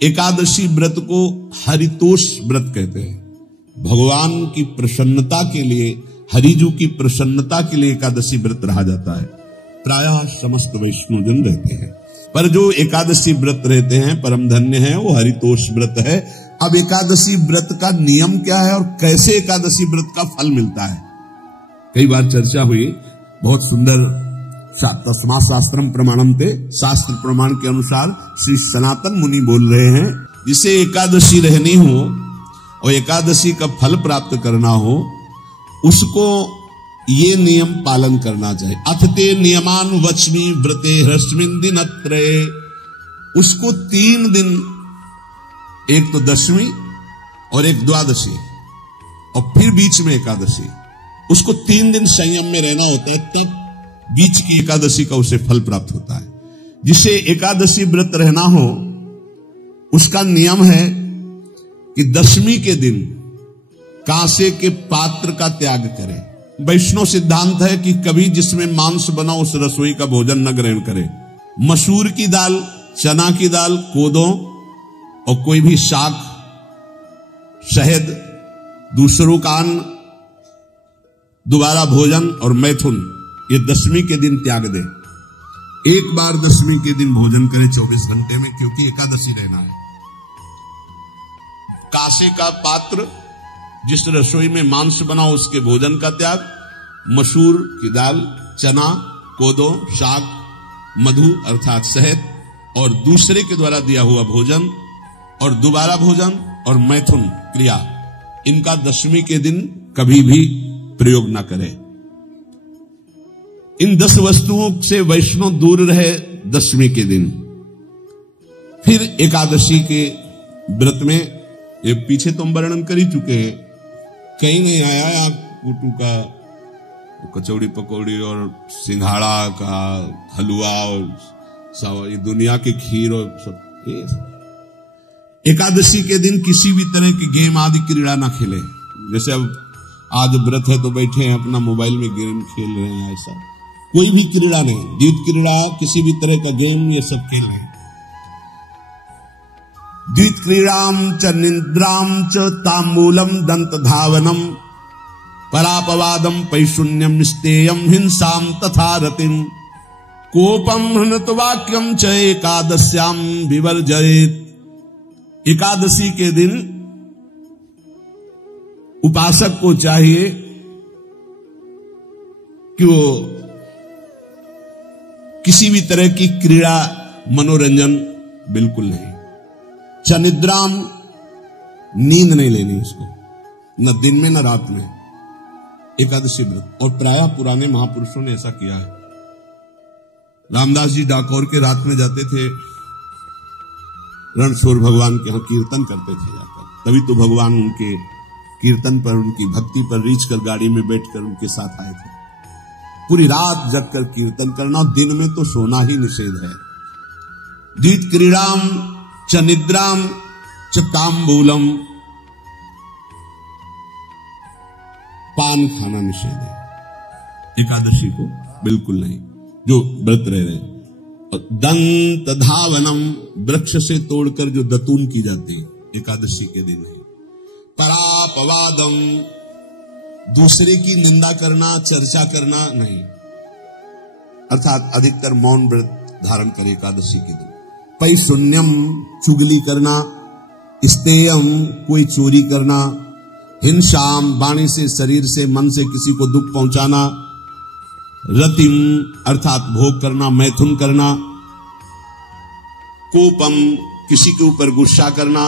एकादशी व्रत को हरितोष व्रत कहते हैं। भगवान की प्रसन्नता के लिए, हरिजू की प्रसन्नता के लिए एकादशी व्रत रहा जाता है। प्रायः समस्त वैष्णवजन रहते हैं, पर जो एकादशी व्रत रहते हैं परम धन्य है, वो हरितोष व्रत है। अब एकादशी व्रत का नियम क्या है और कैसे एकादशी व्रत का फल मिलता है, कई बार चर्चा हुई। बहुत सुंदर तस्मा शास्त्रम प्रमाणम थे, शास्त्र प्रमाण के अनुसार श्री सनातन मुनि बोल रहे हैं, जिसे एकादशी रहनी हो और एकादशी का फल प्राप्त करना हो, उसको ये नियम पालन करना चाहिए। अथते नियमान वच्मि व्रते ह्रस्मिन् दिनत्रये, उसको 3 दिन, एक तो दशमी और एक द्वादशी और फिर बीच में एकादशी, उसको 3 दिन संयम में रहना होता है, तब बीच की एकादशी का उसे फल प्राप्त होता है। जिसे एकादशी व्रत रहना हो उसका नियम है कि दशमी के दिन कांसे के पात्र का त्याग करें। वैष्णव सिद्धांत है कि कभी जिसमें मांस बना उस रसोई का भोजन न ग्रहण करें। मसूर की दाल, चना की दाल, कोदों और कोई भी शाक, शहद, दूसरों का अन्न, दोबारा भोजन और मैथुन, ये दशमी के दिन त्याग दे। एक बार दशमी के दिन भोजन करें 24 घंटे में, क्योंकि एकादशी रहना है। कांसे का पात्र, जिस रसोई में मांस बना उसके भोजन का त्याग, मसूर की दाल, चना, कोदो, शाक, मधु अर्थात शहद और दूसरे के द्वारा दिया हुआ भोजन और दोबारा भोजन और मैथुन क्रिया, इनका दशमी के दिन कभी भी प्रयोग न करें। इन 10 वस्तुओं से वैष्णव दूर रहे दशमी के दिन। फिर एकादशी के व्रत में, ये पीछे तो हम वर्णन कर ही चुके हैं, कहीं नहीं आया आप कुटू का कचौड़ी पकौड़ी और सिंघाड़ा का हलवा और ये दुनिया के खीर और सब। एकादशी के दिन किसी भी तरह की गेम आदि क्रीड़ा ना खेले। जैसे अब आज व्रत है तो बैठे हैं अपना मोबाइल में गेम खेल रहे हैं, ऐसा कोई भी क्रीड़ा नहीं, गीत क्रीड़ा, किसी भी तरह का गेम, ये सब खेल रहे हैं। द्वित क्रीड़ाम च निद्राम च तांबूलम दंत धावनम परापवादम पैशून्यम निस्तेयम हिंसाम तथा रतिम कोपम हृतवाक्यम च एकादश्याम विवर्जयेत्। एकादशी के दिन उपासक को चाहिए कि वो किसी भी तरह की क्रीड़ा, मनोरंजन बिल्कुल नहीं। चनिद्राम, नींद नहीं लेनी उसको, न दिन में न रात में, एकादशी व्रत। और प्रायः पुराने महापुरुषों ने ऐसा किया है। रामदास जी डाकोर के रात में जाते थे, रणछोड़ भगवान के यहां कीर्तन करते थे जाकर, तभी तो भगवान उनके कीर्तन पर, उनकी भक्ति पर रीछ कर गाड़ी में बैठकर उनके साथ आए थे। पूरी रात जगकर कीर्तन करना, दिन में तो सोना ही निषेध है। द्वित क्रीड़ाम च निद्राम च तांबूलम, पान खाना निषेध है एकादशी को, बिल्कुल नहीं, जो व्रत रह रहे हैं। और दंत धावनम, वृक्ष से तोड़कर जो दतून की जाती है एकादशी के दिन है। परापवादम, दूसरे की निंदा करना, चर्चा करना नहीं, अर्थात अधिकतर मौन व्रत धारण करे एकादशी के दिन। पैशून्यम, चुगली करना। स्तेयम, कोई चोरी करना। हिंसाम, वाणी से, शरीर से, मन से किसी को दुख पहुंचाना। रतिम, अर्थात भोग करना, मैथुन करना। कोपम, किसी के ऊपर गुस्सा करना।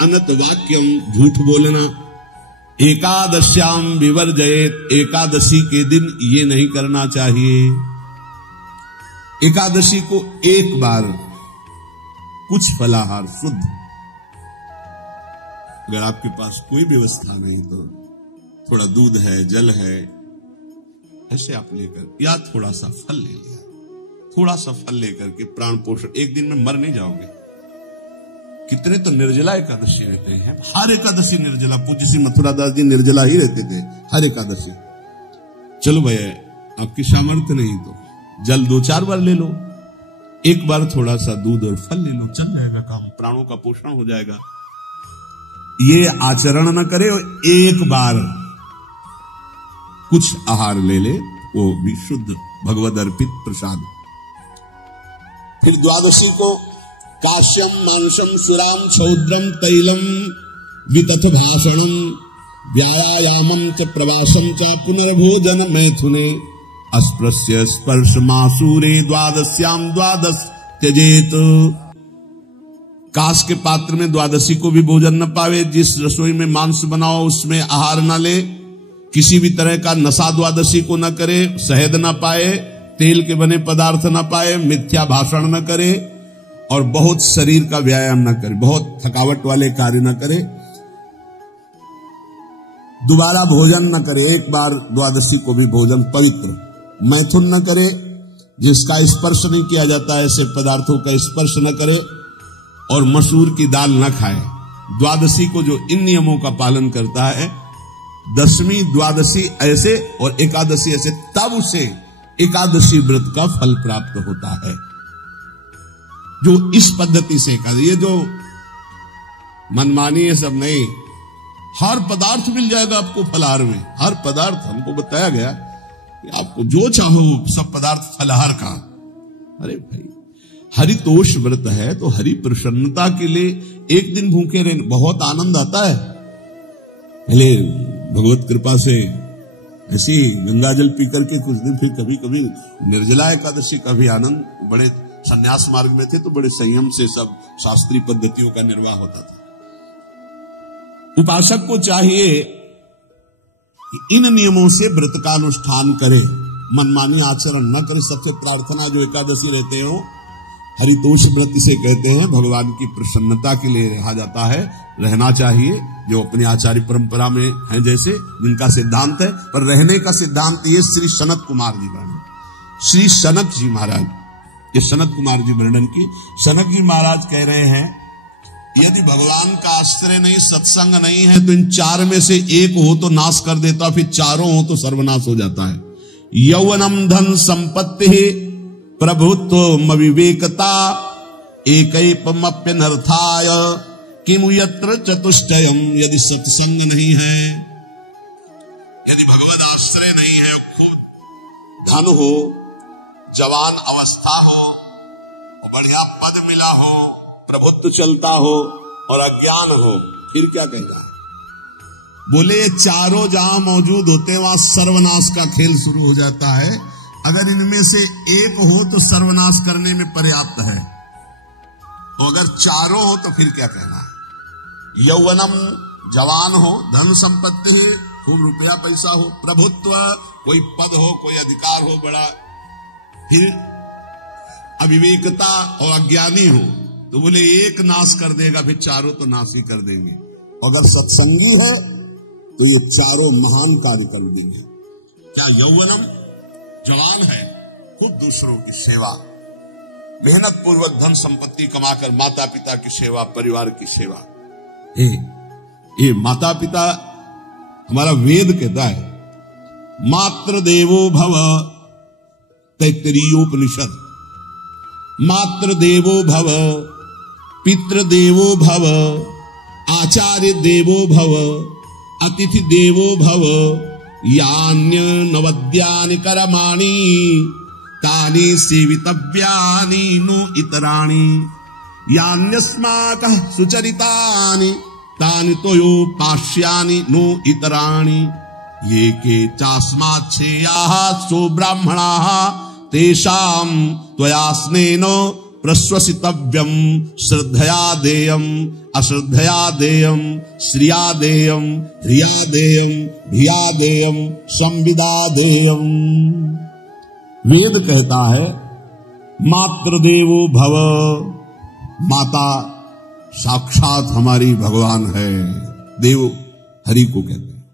अनत वाक्यम, झूठ बोलना। एकादश्याम विवर्जयेत्, एकादशी के दिन ये नहीं करना चाहिए। एकादशी को एक बार कुछ फलाहार शुद्ध, अगर आपके पास कोई व्यवस्था नहीं तो थोड़ा दूध है, जल है, ऐसे आप लेकर, या थोड़ा सा फल ले लिया, थोड़ा सा फल लेकर के प्राण पोषण, एक दिन में मर नहीं जाओगे। कितने तो निर्जला एकादशी रहते हैं, हर एकादशी निर्जला। पूज्य श्री मथुरा दास जी निर्जला ही रहते थे हर एकादशी। चलो भैया, आपकी सामर्थ्य नहीं तो जल 2-4 बार ले लो, एक बार थोड़ा सा दूध और फल ले लो, चल जाएगा काम, प्राणों का पोषण हो जाएगा। ये आचरण न करे, एक बार कुछ आहार ले ले, वो भी शुद्ध भगवद अर्पित प्रसाद। फिर द्वादशी को काश्यम मांसम सुराम छौद्रम तैलम वितथ भाषणम व्यायामम च प्रवासम च पुनर्भोजन मैथुने अस्पृश्य स्पर्श मासूरे द्वादश्याम द्वादश त्यजेत। काश के पात्र में द्वादशी को भी भोजन न पावे, जिस रसोई में मांस बनाओ उसमें आहार न ले, किसी भी तरह का नशा द्वादशी को न करे, शहद न पाए, तेल के बने पदार्थ न पाए, मिथ्या भाषण न करे और बहुत शरीर का व्यायाम न करे, बहुत थकावट वाले कार्य न करे, दोबारा भोजन न करे, एक बार द्वादशी को भी भोजन पवित्र, मैथुन न करे, जिसका स्पर्श नहीं किया जाता ऐसे पदार्थों का स्पर्श न करे और मसूर की दाल न खाए। द्वादशी को जो इन नियमों का पालन करता है, दशमी द्वादशी ऐसे और एकादशी ऐसे, तब उसे एकादशी व्रत का फल प्राप्त होता है। जो इस पद्धति से एकादशी, ये जो मनमानी है सब नहीं, हर पदार्थ मिल जाएगा आपको फलाहार में, हर पदार्थ हमको बताया गया कि आपको जो चाहो सब पदार्थ फलाहार का। अरे भाई, हरितोष व्रत है तो हरि प्रसन्नता के लिए एक दिन भूखे रहने बहुत आनंद आता है। पहले भगवत कृपा से ऐसी गंगा जल पी करके कुछ दिन, फिर कभी कभी निर्जला एकादशी का भी आनंद, बड़े संन्यास मार्ग में थे तो बड़े संयम से सब शास्त्रीय पद्धतियों का निर्वाह होता था। उपासक को चाहिए कि इन नियमों से व्रत का अनुष्ठान करे, मनमानी आचरण न करे। सबसे प्रार्थना जो एकादशी रहते हो, हरितोष व्रत इसे कहते हैं, भगवान की प्रसन्नता के लिए रहा जाता है, रहना चाहिए। जो अपनी आचार्य परंपरा में है जैसे, जिनका सिद्धांत है, पर रहने का सिद्धांत ये श्री सनत कुमार जी वर्णन, श्री सनत जी महाराज, ये सनत कुमार जी वर्णन की। सनत जी महाराज कह रहे हैं, यदि भगवान का आश्रय नहीं, सत्संग नहीं है, तो इन चार में से एक हो तो नाश कर देता, फिर चारों हो तो सर्वनाश हो जाता है। यौवनम धन संपत्ति प्रभुत्व विवेकता एकैपमप्यनर्थाय किमु यत्र चतुष्टयम्। यदि सत्संग नहीं है, यदि भगवत आश्रय नहीं है, खूब धन हो, जवान अवस्था हो, बढ़िया पद मिला हो, प्रभुत्व चलता हो और अज्ञान हो, फिर क्या कहना है? बोले चारों जहां मौजूद होते वहां सर्वनाश का खेल शुरू हो जाता है। अगर इनमें से एक हो तो सर्वनाश करने में पर्याप्त है, अगर चारों हो तो फिर क्या कहना है? यौवनम, जवान हो, धन संपत्ति, खूब रुपया पैसा हो, प्रभुत्व, कोई पद हो, कोई अधिकार हो बड़ा, फिर अविवेकता और अज्ञानी हो, तो बोले एक नाश कर देगा, फिर चारों तो नाश ही कर देंगे। अगर सत्संगी है तो ये चारों महान कार्य कर देंगे। क्या यौवनम, जवान है, खुद दूसरों की सेवा, मेहनत पूर्वक धन संपत्ति कमाकर माता पिता की सेवा, परिवार की सेवा। ये माता पिता, हमारा वेद कहता है, मातृ देवो भव, तैत्तरीयोपनिषद, मातृ देवो भव, पितृ देवो भव, आचार्य देवो भव, अतिथि देवो भव, यान्य नवद्यानि कर्माणि तानि सेवितव्यानि नो इतराणि, यान्यस्माकः सुचरितानि तानि तोयोपास्यानि नो इतराणि, ये के चास्माच्छेयाः सो ब्राह्मणाः तेषां त्वया स्नेन प्रश्वसितव्यं श्रद्धया देयं अश्रद्धया देयं श्रिया देयं ह्रिया देयं धिया देयं संविदा देयं। वेद कहता है, मातृदेवो भव, माता साक्षात हमारी भगवान है। देव हरि को कहते हैं,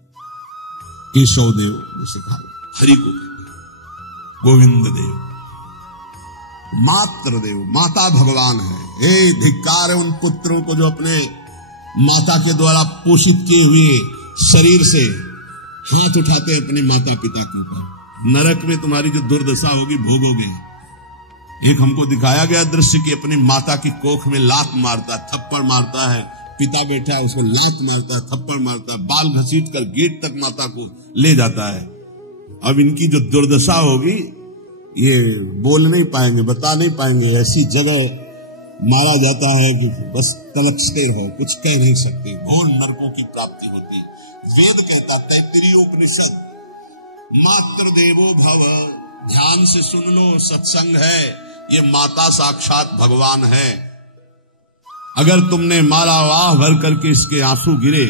केशव देव जैसे कहा, हरि को कहते हैं, गोविंद देव, मातृ देव, माता भगवान है। हे धिक्कार है उन पुत्रों को जो अपने माता के द्वारा पोषित किए हुए शरीर से हाथ उठाते हैं अपने माता पिता के ऊपर। नरक में तुम्हारी जो दुर्दशा होगी भोगोगे। एक हमको दिखाया गया दृश्य कि अपनी माता की कोख में लात मारता, थप्पड़ मारता है, पिता बैठा है उसको लात मारता है, थप्पड़ मारता है, बाल घसीट कर गेट तक माता को ले जाता है। अब इनकी जो दुर्दशा होगी ये बोल नहीं पाएंगे, बता नहीं पाएंगे। ऐसी जगह मारा जाता है कि बस तलक्षते हो, कुछ कह नहीं सकते, घोर नरकों की प्राप्ति होती है। वेद कहता, तैत्तिरीय उपनिषद, मातृ देवो भव, ध्यान से सुन लो, सत्संग है, ये माता साक्षात भगवान है। अगर तुमने मारा, वाह भर करके इसके आंसू गिरे,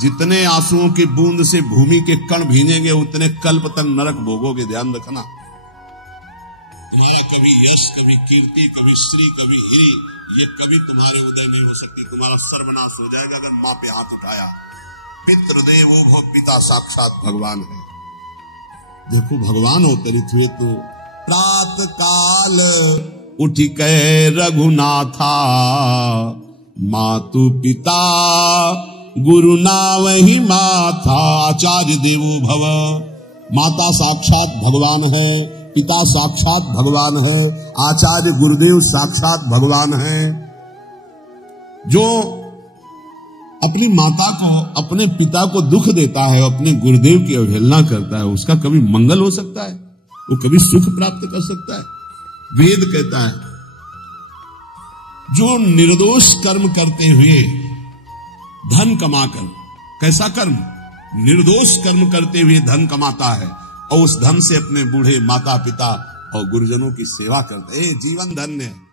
जितने आंसुओं की बूंद से भूमि के कण भीनेंगे उतने कल्प तक नरक भोगोगे, ध्यान रखना। तुम्हारा कभी यश, कभी कीर्ति, कभी श्री, कभी हिरी, ये कभी तुम्हारे उदय नहीं हो सकते। तुम्हारा सर्वनाश हो जाएगा अगर मां पे हाथ उठाया। पितृदेवो भव, पिता साक्षात भगवान है। देखो भगवान अवतरित हुए तो प्रात काल उठ के रघुनाथा, मातु पिता गुरु नावहि माथा। आचार्य देवो भव, माता साक्षात भगवान है, पिता साक्षात भगवान है, आचार्य गुरुदेव साक्षात भगवान है। जो अपनी माता को, अपने पिता को दुख देता है, अपने गुरुदेव की अवहेलना करता है, उसका कभी मंगल हो सकता है? वो कभी सुख प्राप्त कर सकता है? वेद कहता है जो निर्दोष कर्म करते हुए धन कमाकर, कैसा कर्म? निर्दोष कर्म करते हुए धन कमाता है और उस धन से अपने बूढ़े माता पिता और गुरुजनों की सेवा करता है, जीवन धन्य है।